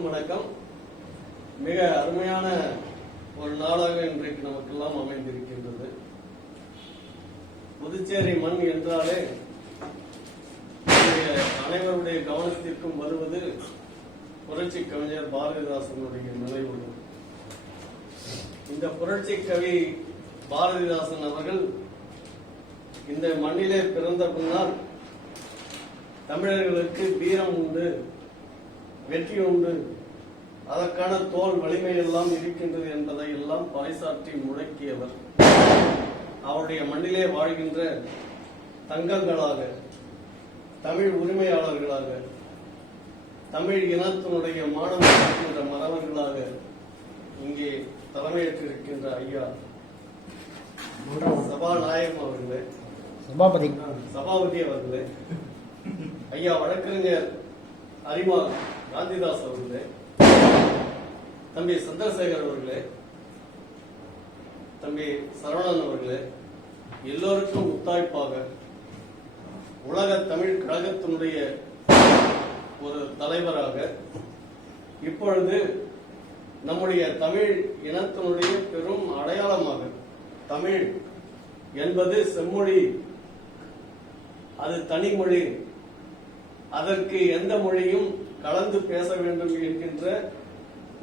அனைவருக்கும் வணக்கம். மிக அருமையான ஒரு நாளாக இன்றைக்கு நமக்கெல்லாம் அமைந்திருக்கின்றது. புதுச்சேரி மண் என்றாலே அனைவருடைய கவனத்திற்கும் வருவது புரட்சி கவிஞர் பாரதிதாசனுடைய நினைவு. இந்த புரட்சி கவி பாரதிதாசன் அவர்கள் இந்த மண்ணிலே பிறந்த பின்னால் தமிழர்களுக்கு வீரம் உண்டு, வெற்றி உண்டு, அதற்கான தோல் வலிமை எல்லாம் இருக்கின்றது என்பதை எல்லாம் பறைசாற்றி முழக்கியவர். அவருடைய மண்ணிலே வாழ்கின்ற தங்கங்களாக, தமிழ் உரிமையாளர்களாக, தமிழ் இனத்தினுடைய மாணவ மறவர்களாக இங்கே தலைமையேற்றிருக்கின்ற ஐயா சபாநாயகம் அவர்களே, சபாபதி அவர்களே, ஐயா வழக்கறிஞர் அரிமா காந்திதாஸ் அவர்களே, தம்பி சந்திரசேகர் அவர்களே, தம்பி சரவணன் அவர்களே, எல்லோருக்கும் முத்தாய்ப்பாக உலக தமிழ் கழகத்தினுடைய ஒரு தலைவராக இப்பொழுது நம்முடைய தமிழ் இனத்தினுடைய பெரும் அடையாளமாக, தமிழ் என்பது செம்மொழி, அது தனிமொழி, அதற்கு எந்த மொழியும் கலந்து பேச வேண்டும் என்கின்ற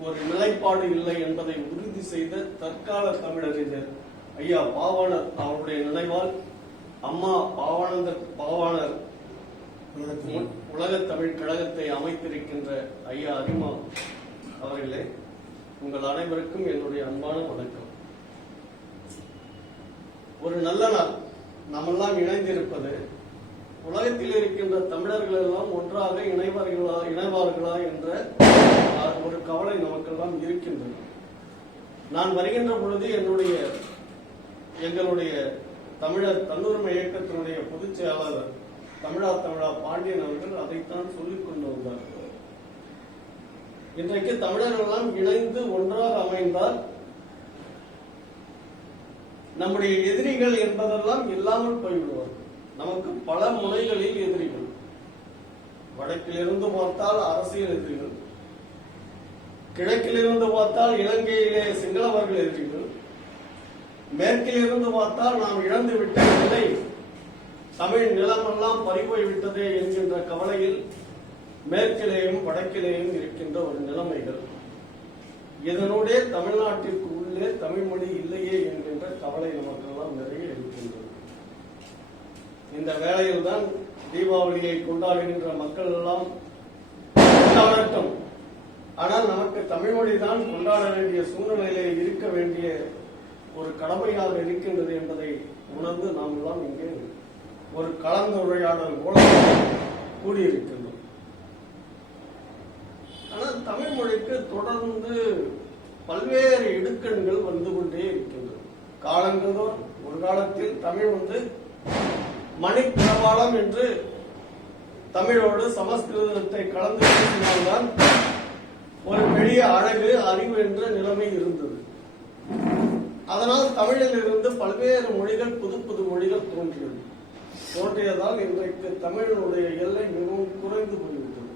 ஒரு நிலைப்பாடு இல்லை என்பதை உறுதி செய்த தற்கால தமிழறிஞர் ஐயா பாவாணர் அவருடைய நினைவால் அம்மா பாவாணர் உலக தமிழ் கழகத்தை அமைத்திருக்கின்ற ஐயா அரிமா அவர்களே, உங்கள் அனைவருக்கும் என்னுடைய அன்பான வணக்கம். ஒரு நல்ல நாள் நாமெல்லாம் இணைந்திருப்பது, உலகத்தில் இருக்கின்ற தமிழர்கள் எல்லாம் ஒன்றாக இணைவார்களா என்ற ஒரு கவலை நமக்கெல்லாம் இருக்கின்றது. நான் வருகின்ற பொழுது எங்களுடைய தமிழர் தன்னுரிமை இயக்கத்தினுடைய பொதுச் செயலாளர் தமிழா பாண்டியன் அவர்கள் அதைத்தான் சொல்லிக் கொண்டு வந்தார். இன்றைக்கு தமிழர்கள் எல்லாம் இணைந்து ஒன்றாக அமைந்தால் நம்முடைய எதிரிகள் என்பதெல்லாம் இல்லாமல் போய்விடுவார்கள். நமக்கு பல முனைகளில் எதிரிகள். வடக்கிலிருந்து பார்த்தால் அரசியல் எதிரிகள், கிழக்கிலிருந்து பார்த்தால் இலங்கையிலே சிங்களவர்கள் எதிரிகள், மேற்கிலிருந்து பார்த்தால் நாம் இழந்து விட்ட நிலை, தமிழ் நிலமெல்லாம் பறிபோய்விட்டதே என்கின்ற கவலையில் மேற்கிலேயும் வடக்கிலேயும் இருக்கின்ற ஒரு நிலைமைகள். இதனுடைய தமிழ்நாட்டிற்கு உள்ளே தமிழ் மொழி இல்லையே என்கின்ற கவலை நமக்கெல்லாம் நிறைய இருக்கின்றது. இந்த வேளையில் தான் தீபாவளியை கொண்டாடுகின்ற மக்கள் எல்லாம் கொண்டாடட்டும், ஆனால் நமக்கு தமிழ் மொழி தான் கொண்டாட வேண்டிய சூழ்நிலையிலே இருக்க வேண்டிய ஒரு கடமையாக இருக்கின்றது என்பதை உணர்ந்து நாம் எல்லாம் இங்கே ஒரு கலந்துரையாடல் போல கூடியிருக்கின்றோம். ஆனால் தமிழ் மொழிக்கு தொடர்ந்து பல்வேறு இடுக்கண்கள் வந்து கொண்டே இருக்கின்றன. காலங்களோர் ஒரு காலத்தில் தமிழ் மணிப்பிரவாளம் என்று தமிழோடு சமஸ்கிருதத்தை கலந்து பேசினால்தான் ஒரு பெரிய அழகு, அறிவு என்ற நிலைமை இருந்தது. அதனால் தமிழில் இருந்து பல்வேறு மொழிகள், புது புது மொழிகள் தோன்றியதால் இன்றைக்கு தமிழினுடைய எல்லை மிகவும் குறைந்து போய்விட்டது.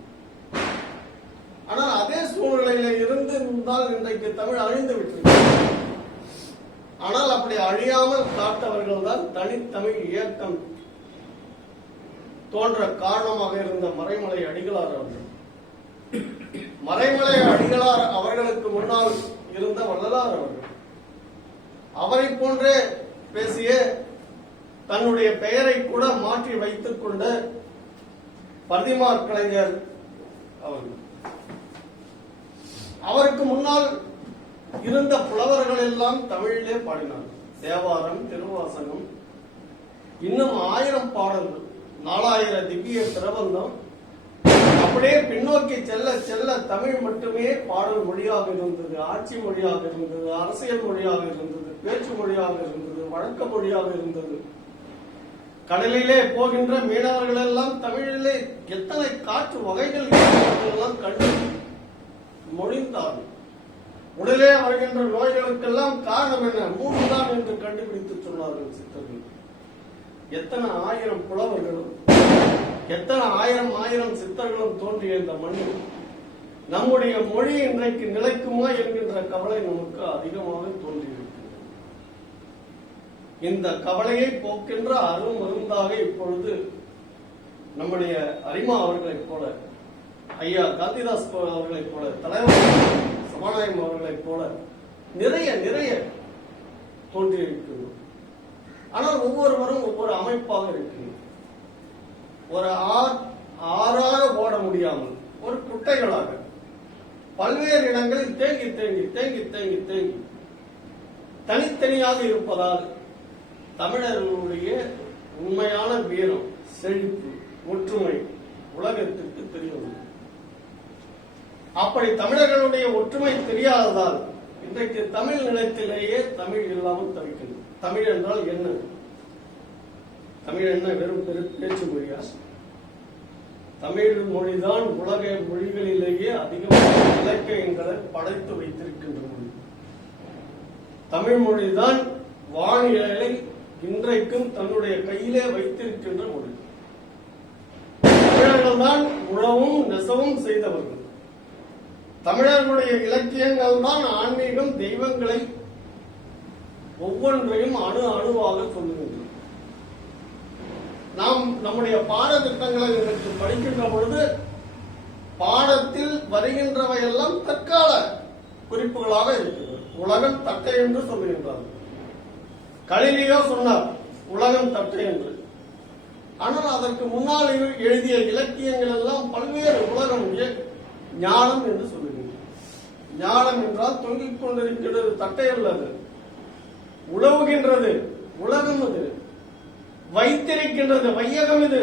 ஆனால் அதே சூழ்நிலையில இருந்தால் இன்றைக்கு தமிழ் அழிந்து விட்டது. ஆனால் அப்படி அழியாமல் காத்தவர்கள் தான் தனித்தமிழ் இயக்கம் தோன்ற காரணமாக இருந்த மறைமலை அடிகளார் அவர்கள். மறைமலை அடிகளார் அவர்களுக்கு முன்னால் இருந்த வள்ளலார் அவர்கள், அவரை போன்றே பேசிய, தன்னுடைய பெயரை கூட மாற்றி வைத்துக் கொண்ட பரிதிமாற் கலைஞர் அவர்கள், அவருக்கு முன்னால் இருந்த புலவர்கள் எல்லாம் தமிழிலே பாடினார். தேவாரம், திருவாசகம், இன்னும் 1000 பாடல்கள், 4000 திவ்ய பிரபந்தம். அப்படியே பின்னோக்கி செல்ல செல்ல தமிழ் மட்டுமே பாடல் மொழியாக இருந்தது, ஆட்சி மொழியாக இருந்தது, அரசியல் மொழியாக இருந்தது, பேச்சு மொழியாக இருந்தது, வழக்க மொழியாக இருந்தது. கடலிலே போகின்ற மீனவர்கள் எல்லாம் தமிழிலே எத்தனை காற்று வகைகள் எல்லாம் கண்டு மொழிந்தார்கள். உடலே வருகின்ற நோய்களுக்கெல்லாம் காரணம் என்ன? 3 தான் என்று கண்டுபிடித்து சொன்னார்கள் சித்தர்கள். எத்தனை 1000 புலவர்களும் எத்தனை 1000 சித்தர்களும் தோன்றிய இந்த மண்ணில் நம்முடைய மொழி இன்றைக்கு நிலைக்குமா என்கின்ற கவலை நமக்கு அதிகமாக தோன்றியிருக்கிறது. இந்த கவலையை போக்கின்ற அருமருந்தாக இப்பொழுது நம்முடைய அரிமா அவர்களைப் போல, ஐயா காந்திதாஸ் அவர்களைப் போல, தலைவர் சபாநாயகம் அவர்களைப் போல நிறைய நிறைய தோன்றியிருக்கிறது. ஆனால் ஒவ்வொருவரும் ஒவ்வொரு அமைப்பாக இருக்கிறது. ஒரு ஆறாக ஓட முடியாமல் ஒரு குட்டைகளாக பல்வேறு இடங்களில் தேங்கி தேங்கி தேங்கி தேங்கி தேங்கி தனித்தனியாக இருப்பதால் தமிழர்களுடைய உண்மையான வீரம், செழிப்பு, ஒற்றுமை உலகத்திற்கு தெரியவில்லை. அப்படி தமிழர்களுடைய ஒற்றுமை தெரியாததால் இன்றைக்கு தமிழ் நிலத்திலேயே தமிழ் இல்லாமல் தவிக்கிறது. தமிழ் என்றால் என்ன? தமிழ் என்ன வெறும் பேச்சு மொழியா? தமிழ் மொழிதான் உலக மொழிகளிலேயே அதிகமான இலக்கியங்களை படைத்து வைத்திருக்கின்ற மொழி. தமிழ் மொழிதான் வானிலை இன்றைக்கும் தன்னுடைய கையிலே வைத்திருக்கின்ற மொழி. தமிழர்கள் தான் உழவும் நெசவும் செய்தவர்கள். தமிழர்களுடைய இலக்கியங்கள் தான் ஆன்மீகம், தெய்வங்களை ஒவ்வொன்றையும் அணு அணுவாக சொல்லுகின்றன. நாம் நம்முடைய பாடத்திட்டங்களை இன்றைக்கு படிக்கின்ற பொழுது பாடத்தில் வருகின்றவையெல்லாம் தற்கால குறிப்புகளாக இருக்கிறது. உலகம் தட்டை என்று சொல்லுகின்றார். கலிலியோ சொன்னார் உலகம் தட்டை என்று. ஆனால் அதற்கு முன்னால் எழுதிய இலக்கியங்கள் எல்லாம் பல்வேறு உலகம் ஞானம் என்று சொல்லுகின்றன. ஞானம் என்றால் தொங்கிக் கொண்டிருக்கிறது, தட்டை அல்லது, உழவுகின்றது, உலகம் அது, வைத்திருக்கின்றது, வையகம் இது,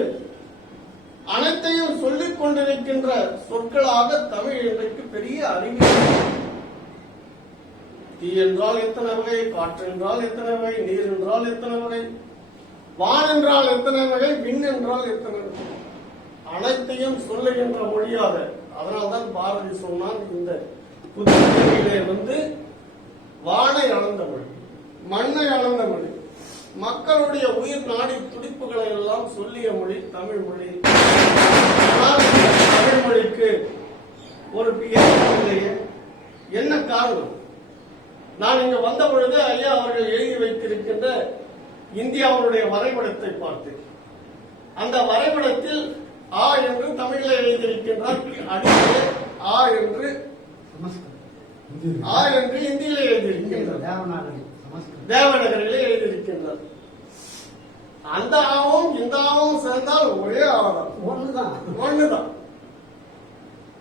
அனைத்தையும் சொல்லிக் கொண்டிருக்கின்ற சொற்களாக தமிழ் இன்றைக்கு பெரிய அறிவியல். தீ என்றால் எத்தனை வகை, காற்று என்றால் எத்தனை வகை, நீர் என்றால் எத்தனை வகை, வான் என்றால் எத்தனை வகை, விண் என்றால் எத்தனை வகை, அனைத்தையும் சொல்லுகின்ற மொழியாக. அதனால்தான் பாரதி சொன்னான், இந்த புதுமையிலே வானை அளந்த மொழி, மண்ணை அளந்த மொழி, மக்களுடைய உயிர் நாடி துடிப்புகளை எல்லாம் சொல்லிய மொழி தமிழ் மொழி. தமிழ் மொழிக்கு ஒரு இல்லையே. என்ன காரணம்? நான் இங்க வந்த பொழுது ஐயா அவர்கள் எழுதி வைத்திருக்கின்ற இந்தியாவுடைய வரைபடத்தை பார்த்தேன். அந்த வரைபடத்தில் ஆ என்று தமிழில் எழுதியிருக்கின்றார், அடியே ஆ என்று இந்தியிலே எழுதியிருக்கின்றார், தேவநகரிலே எழுதியிருக்கின்றார். அந்த ஆவும் இந்த ஆவும் சேர்ந்தால் ஒரே ஆவணம், ஒண்ணுதான்.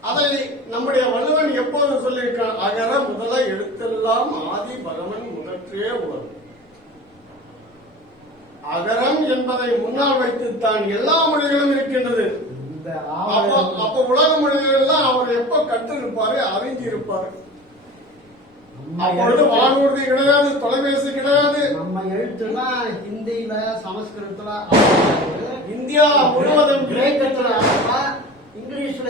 அதை நம்முடைய வள்ளுவன் எப்போது சொல்லியிருக்கான்? அகர முதல எழுத்தெல்லாம் ஆதி பகவன் முதற்றே உலகம். அகரம் என்பதை முன்னால் வைத்துத்தான் எல்லா மொழிகளும் இருக்கின்றது. அப்ப உலக மொழிகள் எல்லாம் அவர் எப்ப கற்றிருப்பாரு, அறிஞ்சிருப்பாரு. அப்பொழுது வானூர்தி கிடையாது, தொலைபேசி கிடையாது. நம்ம எழுத்துனா ஹிந்தியில, சமஸ்கிருதத்துல, இந்தியா முழுவதும் கிரேக்கத்துல, இங்கிலீஷ்ல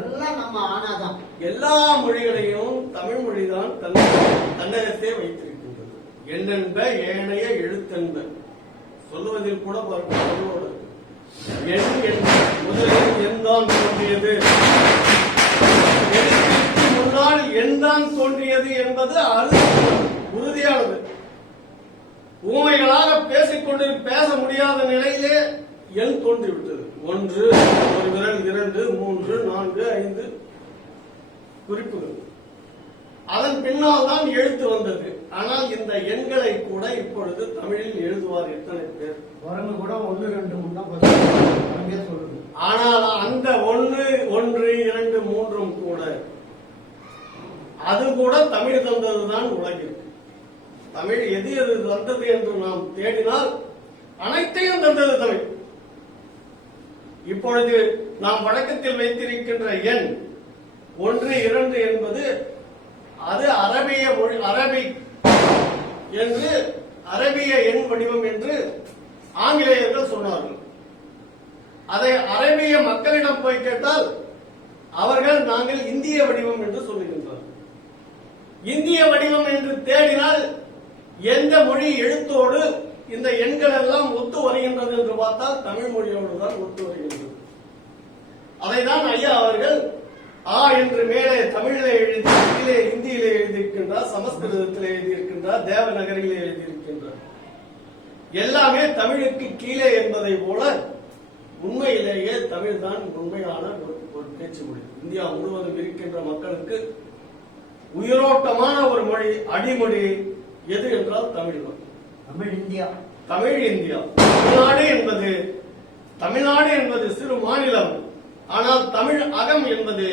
எல்லாம் நம்ம ஆனாதான். எல்லா மொழிகளையும் தமிழ் மொழிதான் தன்னகத்தே வைத்திருக்கின்றது. எண்ணென்ப ஏனைய எழுத்தென்ப சொல்லுவதில் கூட பாருங்கள். முதலில் எண் தான் தோன்றியது, முன்னால் எண் தான் தோன்றியது என்பது உறுதியானது. ஊமைகளாக பேசிக்கொண்டு பேச முடியாத நிலையிலே எண் தோன்றிவிட்டது. 1, ஒரு விரல், 2, 3, 4, 5 குறிப்புகள். அதன் பின்னால் தான் எழுத்து வந்தது. ஆனால் இந்த எண்களை கூட இப்பொழுது தமிழில் எழுதுவார் எத்தனை பேர்? வரங்க கூட 1, 2, 3 சொல்லுங்க. ஆனால் அந்த 1, 2, 3 கூட அது கூட தமிழ் தந்ததுதான் உலகிற்கு. தமிழ் எது எது தந்தது என்று நாம் தேடினால் அனைத்தையும் தந்தது தமிழ். இப்பொழுது நாம் வழக்கத்தில் வைத்திருக்கின்ற எண் 1, 2 என்பது அது அரபிய மொழி, அரபிக் என்று அரபிய எண் வடிவம் என்று ஆங்கிலேயர்கள் சொன்னார்கள். அதை அரபிய மக்களிடம் போய் கேட்டால் அவர்கள் நாங்கள் இந்திய வடிவம் என்று சொல்லுகின்றனர். இந்திய வடிவம் என்று தேடினால் எந்த மொழி எழுத்தோடு இந்த எண்கள் எல்லாம் ஒத்து வருகின்றது என்று பார்த்தால் தமிழ் மொழியோடு தான் ஒத்து வருகின்றது. அதைதான் ஐயா அவர்கள் ஆ என்று மேலே தமிழிலே எழுதி, கீழே இந்தியிலே எழுதியிருக்கின்றார், சமஸ்கிருதத்திலே எழுதியிருக்கின்றார், தேவநகரிலே எழுதியிருக்கின்றார். எல்லாமே தமிழுக்கு கீழே என்பதை போல உண்மையிலேயே தமிழ் தான் உண்மையான ஒரு பேச்சு மொழி. இந்தியா முழுவதும் இருக்கின்ற மக்களுக்கு உயிரோட்டமான ஒரு மொழி, அடிமொழி எது என்றால் தமிழ் தான். தமிழ் இந்தியா. தமிழ் இந்தியா. தமிழ்நாடு என்பது சிறு மாநிலம். ஆனால் தமிழ் அகம் என்பது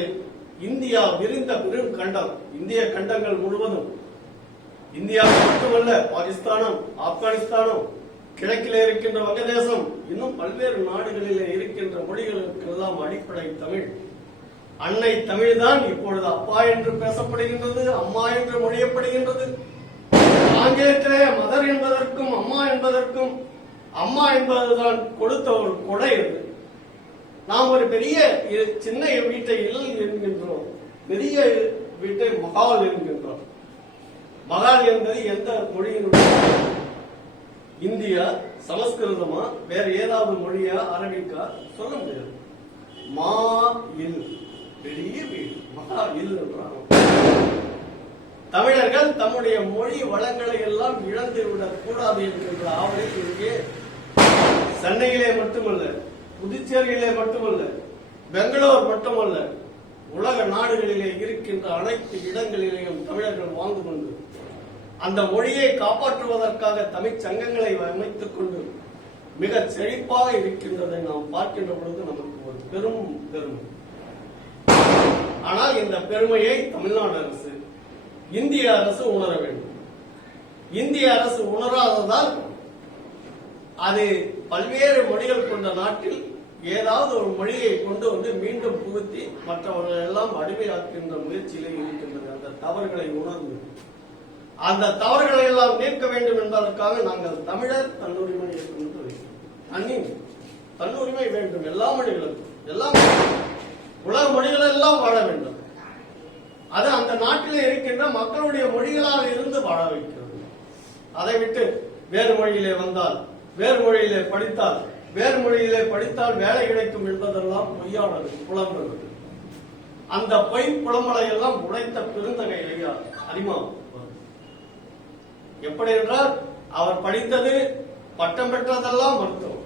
இந்தியா விரிந்த பெரும் கண்டம். இந்திய கண்டங்கள் முழுவதும், இந்தியா மட்டுமல்ல, பாகிஸ்தானம், ஆப்கானிஸ்தானம், கிழக்கிலே இருக்கின்ற வங்கதேசம், இன்னும் பல்வேறு நாடுகளிலே இருக்கின்ற மொழிகளுக்கெல்லாம் அடிப்படை தமிழ். அன்னை தமிழ் தான் இப்பொழுது அப்பா என்று பேசப்படுகின்றது, அம்மா என்று மொழியப்படுகின்றது. ஆங்கிலத்திலே மதர் என்பதற்கும் அம்மா என்பதற்கும், அம்மா என்பதுதான் கொடுத்த ஒரு கொடை. நாம் ஒரு பெரிய சின்ன வீட்டை இல்லல் என்கின்றோம், பெரிய வீட்டை மகால் என்கின்றோம். மகால் என்பது எந்த மொழியினுடைய? இந்தியா, சமஸ்கிருதமா, வேற ஏதாவது மொழியா, அரபிக்கா? சொல்ல முடியாது. மா இல், பெரிய வீடு, மகா இல் என்றாங்க. தமிழர்கள் தம்முடைய மொழி வளங்களை எல்லாம் இழந்துவிடக் கூடாது என்கின்ற ஆவலில் இங்கே சென்னையிலே மட்டுமல்ல, புதுச்சேரியிலே மட்டுமல்ல, பெங்களூர் மட்டுமல்ல, உலக நாடுகளிலே இருக்கின்ற அனைத்து இடங்களிலேயும் தமிழர்கள் வாழ்ந்து கொண்டு அந்த மொழியை காப்பாற்றுவதற்காக தமிழ் சங்கங்களை அமைத்துக் கொண்டு மிக செழிப்பாக இருக்கின்றதை நாம் பார்க்கின்ற பொழுது நமக்கு ஒரு பெரும் பெருமை. ஆனால் இந்த பெருமையை தமிழ்நாடு அரசு, இந்திய அரசு உணர வேண்டும். இந்திய அரசு உணராததால் அது பல்வேறு மொழிகள் கொண்ட நாட்டில் ஏதாவது ஒரு மொழியை கொண்டு வந்து மீண்டும் புகுத்தி மற்றவர்கள் எல்லாம் அடிமையாக்கின்ற முயற்சியிலே இருக்கின்றது. அந்த தவறுகளை உணர்ந்து அந்த தவறுகளை எல்லாம் நீக்க வேண்டும் என்பதற்காக நாங்கள் தமிழர் தன்னுரிமை தன்னுரிமை வேண்டும். எல்லா மொழிகளுக்கும், எல்லா உலக மொழிகள் எல்லாம் வாழ வேண்டும். அது அந்த நாட்டிலே இருக்கின்ற மக்களுடைய மொழிகளாக இருந்து வாழ வைக்கிறது. அதை விட்டு வேறு மொழியிலே வந்தால், வேறு மொழியிலே படித்தால், வேறு மொழியிலே படித்தால் வேலை கிடைக்கும் என்பதெல்லாம் பொய்யானது, புலம்புறது. அந்த பொய் புலம்பலை எல்லாம் உடைத்த பெருந்தகை ஐயா அரிமா. எப்படி என்றால், அவர் படித்தது, பட்டம் பெற்றதெல்லாம் மருத்துவம்.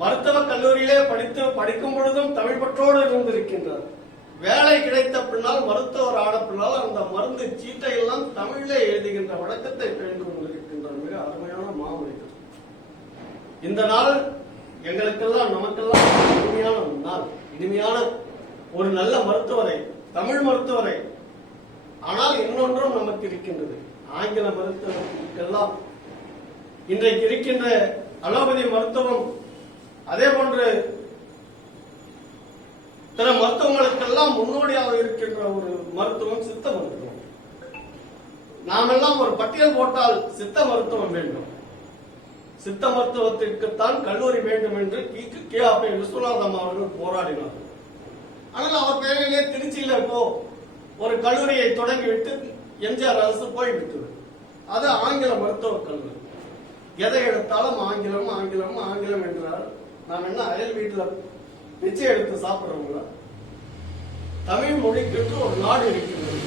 மருத்துவக் கல்லூரியிலே படிக்கும் பொழுதும் தமிழ் பற்றோடு இருந்திருக்கின்றார். வேலை கிடைத்த பின்னால், மருத்துவர் ஆன பின்னால் அந்த மருந்து சீட்டை எல்லாம் தமிழிலே எழுதுகின்ற வழக்கத்தை பெய்து கொண்டிருக்கின்றார். மிக அருமையான மாமனிதர். இந்த நாள் எங்களுக்கெல்லாம், நமக்கெல்லாம் இனிமையான நாள், இனிமையான ஒரு நல்ல மருத்துவரை, தமிழ் மருத்துவரை. ஆனால் இன்னொன்றும் நமக்கு இருக்கின்றது, ஆங்கில மருத்துவர்களுக்கெல்லாம் இன்றைக்கு இருக்கின்ற அலோபதி மருத்துவம், அதே போன்று பிற மருத்துவங்களுக்கெல்லாம் முன்னோடியாக இருக்கின்ற ஒரு மருத்துவம் சித்த மருத்துவம். நாம் எல்லாம் ஒரு பட்டியல் போட்டால் சித்த மருத்துவம் வேண்டும், சித்த மருத்துவத்திற்குத்தான் கல்லூரி வேண்டும் என்று கே.ஆ.பி. விஸ்வநாதம் அவர்கள் போராடினார். ஆனால் அவர் பெயரிலே திருச்சியில இப்போ ஒரு கல்லூரியை தொடங்கிவிட்டு எம்ஜிஆர் அரசு போய்விட்டது. அது ஆங்கில மருத்துவக் கல்லூரி. எதை எடுத்தாலும் ஆங்கிலம் ஆங்கிலம் ஆங்கிலம் என்றால் நாம் என்ன அயல் வீட்டில் பிச்சை எடுத்து சாப்பிடுறோங்களா? தமிழ் மொழிக்கென்று ஒரு நாடு இருக்கின்றது,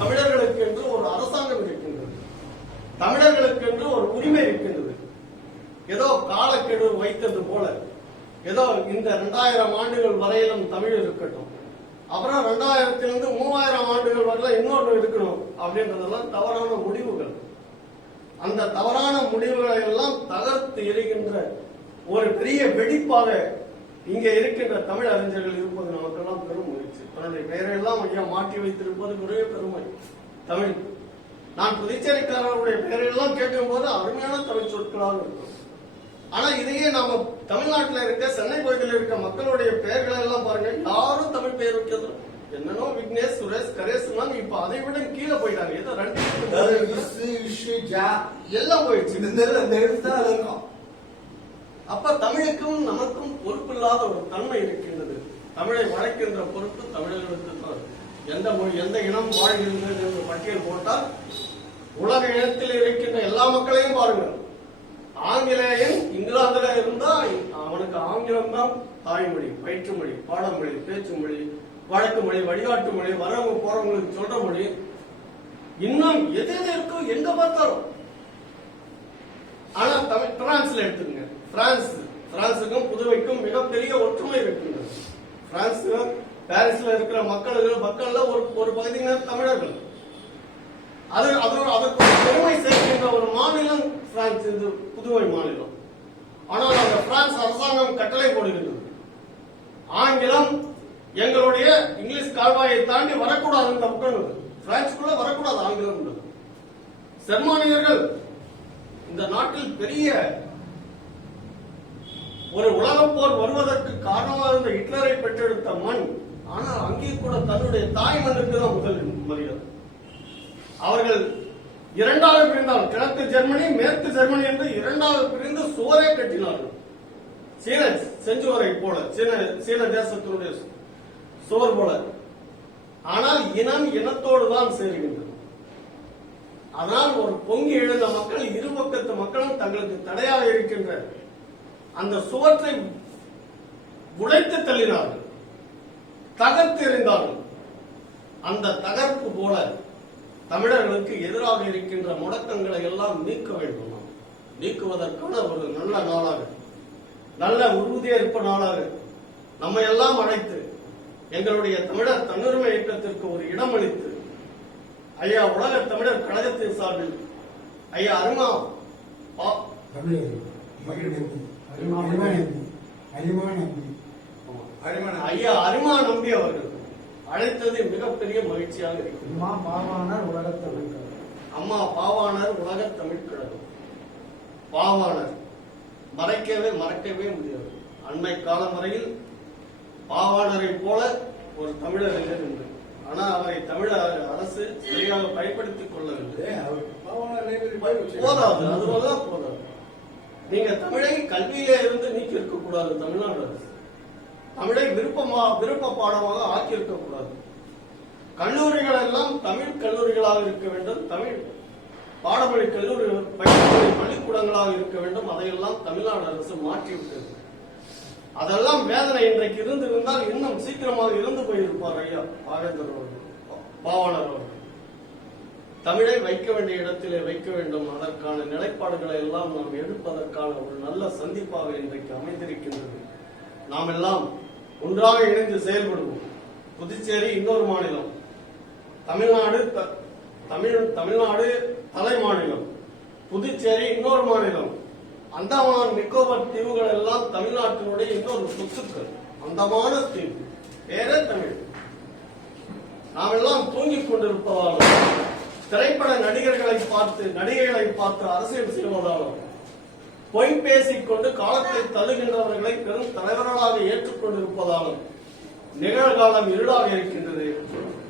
தமிழர்களுக்கு என்று ஒரு அரசாங்கம் இருக்கின்றது, தமிழர்களுக்கு என்று ஒரு உரிமை இருக்கின்றது. ஏதோ காலக்கெடு வைத்தது போல ஏதோ இந்த 2000 ஆண்டுகள் வரையிலும் தமிழ் இருக்கட்டும், அப்புறம் 2000 3000 ஆண்டுகள் வரல இன்னொன்று இருக்கணும் அப்படின்றதெல்லாம் தவறான முடிவுகள். அந்த தவறான முடிவுகளை எல்லாம் தகர்த்து எறிகின்ற ஒரு பெரிய வெடிப்பாக இங்கே இருக்கின்ற தமிழ் அறிஞர்கள் இருப்பது நமக்கெல்லாம் பெரும் முயற்சி. தன்னுடைய பெயரெல்லாம் ஐயா மாற்றி வைத்திருப்பது ஒரே பெருமை தமிழ். நான் புதுச்சேரிக்காரருடைய பெயரெல்லாம் கேட்கும் போது அருமையான தமிழ் சொற்களாக இருக்கும். ஆனா இதையே நாம தமிழ்நாட்டில் இருக்க, சென்னை பகுதியில் இருக்க மக்களுடைய பெயர்களை எல்லாம் பாருங்க, யாரும் தமிழ் பெயர் வைக்கிறது என்னன்னோ விக்னேஷ், சுரேஷ், கரேஷ் இப்ப அதை விட கீழே போயிட்டாங்க. ஏதோ 2 எல்லாம் போயிடுச்சு. அப்ப தமிழுக்கும் நமக்கும் பொறுப்பில்லாத ஒரு தன்மை இருக்கின்றது. தமிழை வளர்க்கின்ற பொறுப்பு தமிழர்களுக்கு தான். எந்த மொழி, எந்த இனம் வாழ்கின்றது என்று பட்டியல் போட்டால் உலக இனத்தில் இருக்கின்ற எல்லா மக்களையும் பாருங்கள். ஆங்கிலேயன் இங்கிலாந்துல இருந்தா அவனுக்கு ஆங்கிலம் தான் தாய்மொழி, பயிற்று மொழி, பாடமொழி, பேச்சு மொழி, வழக்கு மொழி, வழிகாட்டு மொழி, வரவங்க போறவங்களுக்கு சொல்ற மொழி. இன்னும் எது எது இருக்கோ எங்க பார்த்தாலும். ஆனா பிரான்ஸ்ல எடுத்துங்க, பிரான்சுக்கும் புதுவைக்கும் மிகப்பெரிய ஒற்றுமை இருக்கின்றது. பிரான்ஸ் பாரிஸ்ல இருக்கிற மக்கள்ல ஒரு பகுதியினர் தமிழர்கள். அதற்கு பெருமை சேர்க்கின்ற ஒரு மாநிலம் பிரான்ஸ், இது புதுவை மாநிலம். ஆனால் அந்த பிரான்ஸ் அரசாங்கம் கட்டளை போடுகிறது, ஆங்கிலம் எங்களுடைய இங்கிலீஷ் கால்வாயை தாண்டி வரக்கூடாது. இந்த மக்கள் பிரான்சுக்குள்ள வரக்கூடாது ஆங்கிலம். ஜெர்மானியர்கள் இந்த நாட்டில் பெரிய ஒரு உலகப் போர் வருவதற்கு காரணமாக இருந்த ஹிட்லரை பெற்றெடுத்த மண். ஆனால் அங்கே கூட தன்னுடைய தாய் மண்ணுக்கு தான் முதல் மரியாதை. அவர்கள் இரண்டாவது பிரிந்தால் கிழக்கு ஜெர்மனி, மேற்கு ஜெர்மனி என்று இரண்டாவது பிரிந்து சுவரே கட்டினார்கள். சீன செஞ்சுவரை போல, சீன தேசத்தினுடைய சுவர் போல. ஆனால் இனத்தோடு தான் சேருகின்றது. அதனால் ஒரு பொங்கி எழுந்த மக்கள், இரு பக்கத்து மக்களும் தங்களுக்கு தடையாக இருக்கின்ற அந்த சுவற்றை உடைத்து தள்ளினார்கள், தகர்த்து எறிந்தார்கள். அந்த தகர்ப்பு போல தமிழர்களுக்கு எதிராக இருக்கின்ற முடக்கங்களை எல்லாம் நீக்க வேண்டும். நீக்குவதற்கான ஒரு நல்ல நாளாக, நல்ல உறுதியேற்பு நாளாக நம்மை எல்லாம் அழைத்து எங்களுடைய தமிழர் தன்னுரிமை இயக்கத்திற்கு ஒரு இடம் அளித்து, ஐயா உலக தமிழர் கழகத்தின் சார்பில் ஐயா ஐயா அரிமா நம்பி அவர்கள் அழைத்தது மிகப்பெரிய மகிழ்ச்சியாக இருக்கிறது. அம்மா பாவாணர் உலக தமிழ் கழகம். பாவாணர் மறக்கவே முடியாது. அண்மை காலம் வரையில் பாவாணரை போல ஒரு தமிழர் இல்லை. ஆனா அவரை தமிழ் அரசு சரியாக பயன்படுத்திக் கொள்ளவில்லை. போதாது, அதுவெல்லாம் போதாது. நீங்க தமிழை கல்வியிலே இருந்து நீக்கி இருக்கக்கூடாது. தமிழ்நாடு அரசு தமிழை விருப்ப பாடமாக ஆக்கி இருக்கக்கூடாது. கல்லூரிகள் எல்லாம் தமிழ் கல்லூரிகளாக இருக்க வேண்டும். தமிழ் பாடமொழி பள்ளிக்கூடங்களாக இருக்க வேண்டும். அதையெல்லாம் தமிழ்நாடு அரசு மாற்றிவிட்டது. அதெல்லாம் வேதனை இன்றைக்கு இருந்திருந்தால் இன்னும் சீக்கிரமாக இருந்து போயிருப்பார் ஐயா பாவேந்தர் அவர்கள், பாவாணர் அவர்கள். தமிழை வைக்க வேண்டிய இடத்திலே வைக்க வேண்டும். அதற்கான நிலைப்பாடுகளை எல்லாம் நாம் எடுப்பதற்கான ஒரு நல்ல சந்திப்பாக இன்றைக்கு அமைந்திருக்கின்றது. நாம் எல்லாம் ஒன்றாக இணைந்து செயல்படுவோம். புதுச்சேரி இன்னொரு மாநிலம், தமிழ்நாடு தலை மாநிலம், புதுச்சேரி இன்னொரு மாநிலம், அந்தமான் நிக்கோபர் தீவுகள் எல்லாம் தமிழ்நாட்டினுடைய இன்னொரு சொத்துக்கள். அந்தமான தீவு பேரே தமிழ். நாம் எல்லாம் தூங்கிக் கொண்டிருப்பதாலும், திரைப்பட நடிகைகளை பார்த்து அரசியல் செய்வதாலும், பொய் பேசிக் கொண்டு காலத்தை தள்ளுகின்றவர்களை பெரும் தலைவர்களாக ஏற்றுக்கொண்டிருப்பதாலும் நிகழ்காலம் இருளாக இருக்கின்றது.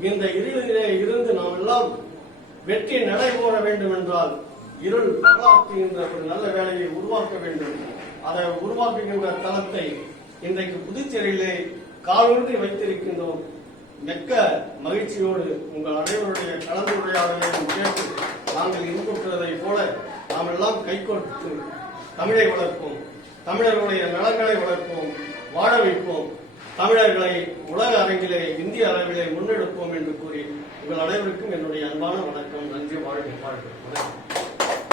இந்த இருளிலே இருந்து நாம் எல்லாம் வெற்றி நடைபோட வேண்டும் என்றால் இருள் பகலாக்குகின்ற ஒரு நல்ல வேலையை உருவாக்க வேண்டும். அதை உருவாக்குகின்ற தளத்தை இன்றைக்கு புதுச்சேரியிலே காலூன்றி வைத்திருக்கின்றோம். மிக்க மகிழ்ச்சியோடு உங்கள் அனைவருடைய கலந்துரையாடலையும் கேட்டு நாங்கள் இன்புற்றதை போல நாம் எல்லாம் கைகோர்த்து தமிழை வளர்ப்போம், தமிழர்களுடைய நலன்களை வளர்ப்போம், வாழ வைப்போம், தமிழர்களை உலக அரங்கிலே இந்திய அளவிலே முன்னெடுப்போம் என்று கூறி உங்கள் அனைவருக்கும் என்னுடைய அன்பான வணக்கம். நன்றி. வாழ்க.